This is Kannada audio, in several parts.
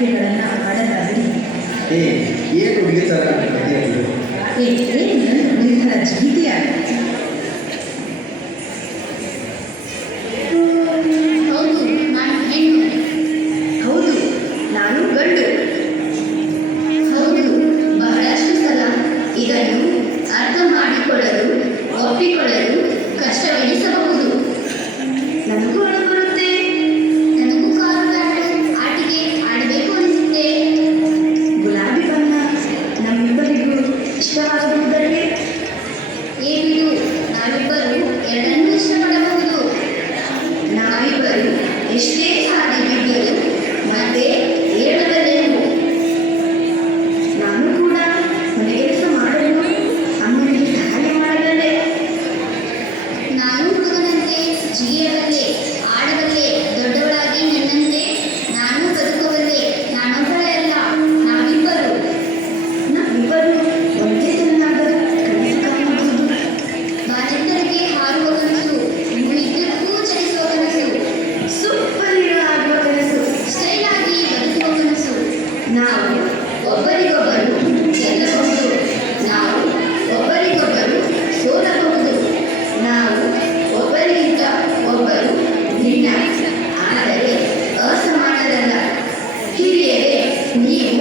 ನಾಟ್ಯಗಳನ್ನು ಆಡಲಾಗಿ ಏ ಏನು ಹುಡುಗಿ ಥರ ಏನು ಒಬ್ಬರಿಗೊಬ್ಬರು ಗೆಲ್ಲಬಹುದು ನಾವು ಒಬ್ಬರಿಗೊಬ್ಬರು ಸೋಲಬಹುದು ನಾವು ಒಬ್ಬರಿಗಿಂತ ಒಬ್ಬರು ಭಿನ್ನ ಆದರೆ ಅಸಮಾನರಲ್ಲ. ಹಿರಿಯರೇ ನೀವು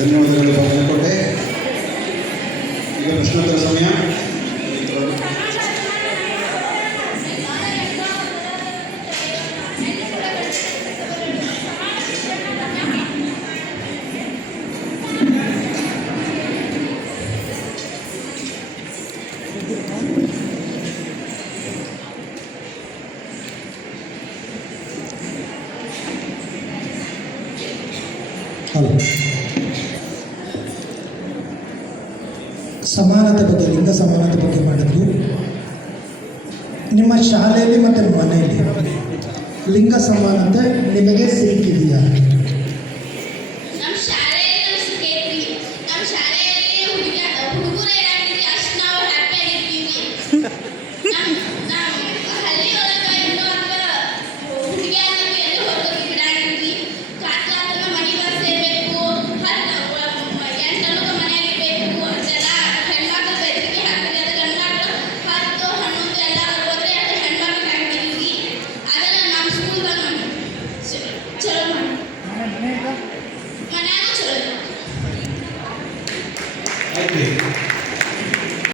ಧನ್ಯವಾದಗಳು ಕೊಟ್ಟೆ ಈಗ ಪ್ರಶ್ನೋತ್ತರ ಸಮಯ Hello. ಸಮಾನತೆ ಬಗ್ಗೆ ಲಿಂಗ ಸಮಾನತೆ ಬಗ್ಗೆ ಮಾಡಿದ್ವಿ. ನಿಮ್ಮ ಶಾಲೆಯಲ್ಲಿ ಮತ್ತು ಮನೆಯಲ್ಲಿ ಲಿಂಗ ಸಮಾನತೆ ನಿಮಗೆ ಸಿಕ್ಕಿದೆಯಾ?